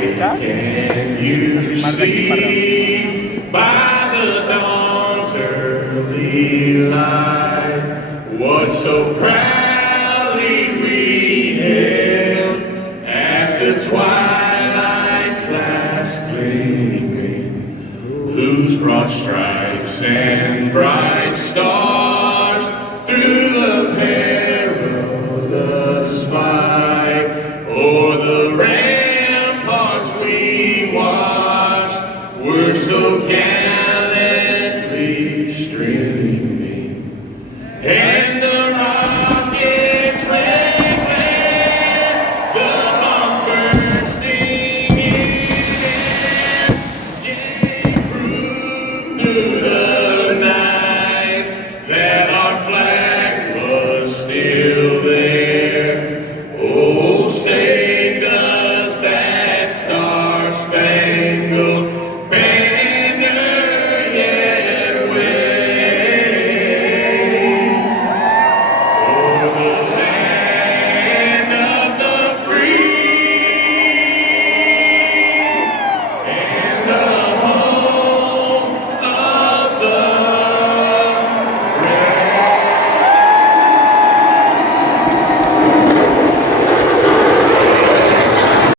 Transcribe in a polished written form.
Can you see by the dawn's early light what so proudly we hailed at the twilight's last gleaming, whose broad stripes and bright stars through the perilous fight o'er the ramparts we watched were so gallant.